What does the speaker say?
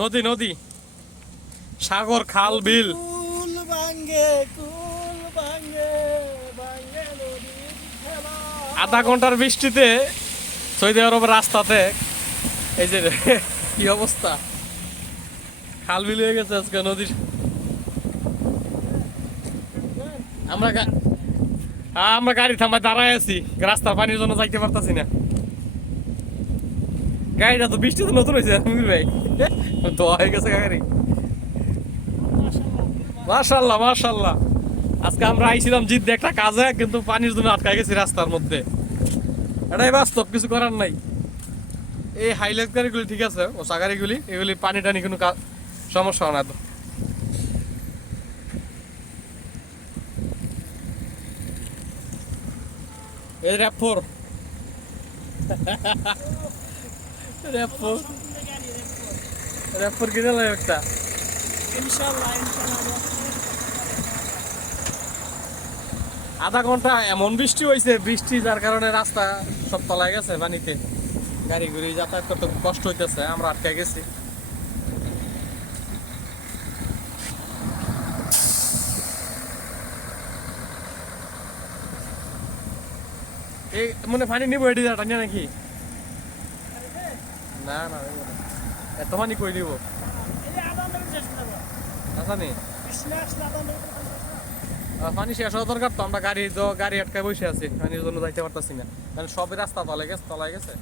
নদী নদী, সাগর, খাল, বিল। কুল ভাঙ্গে নদীর খেলা। আধা ঘন্টার বৃষ্টিতে সৌদি আরবের রাস্তাতে এই যে কি অবস্থা, খাল বিল হয়ে গেছে আজকে নদীর। আমরা গাড়ি থামায় দাঁড়ায় আছি, রাস্তার পানির জন্য যাইতে পারতাছি না। গাড়িটা তো বৃষ্টিতে নতুন হয়েছে মুমির ভাই, তো হয়ে গেছে গাড়ি। মাশাল্লাহ মাশাল্লাহ। আজকে আমরা আইছিলাম জিদ্দে একটা কাজে, কিন্তু পানির জন্য আটকায় গেছি রাস্তার মধ্যে। এটাই বাস্তব, কিছু করার নাই। এই হাইলাইট গাড়িগুলি ঠিক আছে, ওষা গাড়িগুলি এগুলি পানি টানি কোনো সমস্যা হয় না তো। এই র্যাপ4 র্যাপ4 র্যাপ4 কিনে লাগে একটা। ইনশাআল্লাহ আধা ঘন্টা এমন বৃষ্টি হয়েছে, বৃষ্টি যার কারণে রাস্তা সব তলায় গেছে পানিতে, গাড়ি গুড়ি যাতায়াত করতে খুব কষ্ট হইতেছে, আমরা আটকে গেছি। এই মনে পানি নিবো এটি টানিয়া নাকি? না না এত পানি কই নিব আচ্ছা নি, পানি শেষ হওয়া দরকার তো। আমরা গাড়ি আটকায় বসে আছি, পানির জন্য যাইতে পারতাছি না, কারণ সবই রাস্তা তলায় গেছে।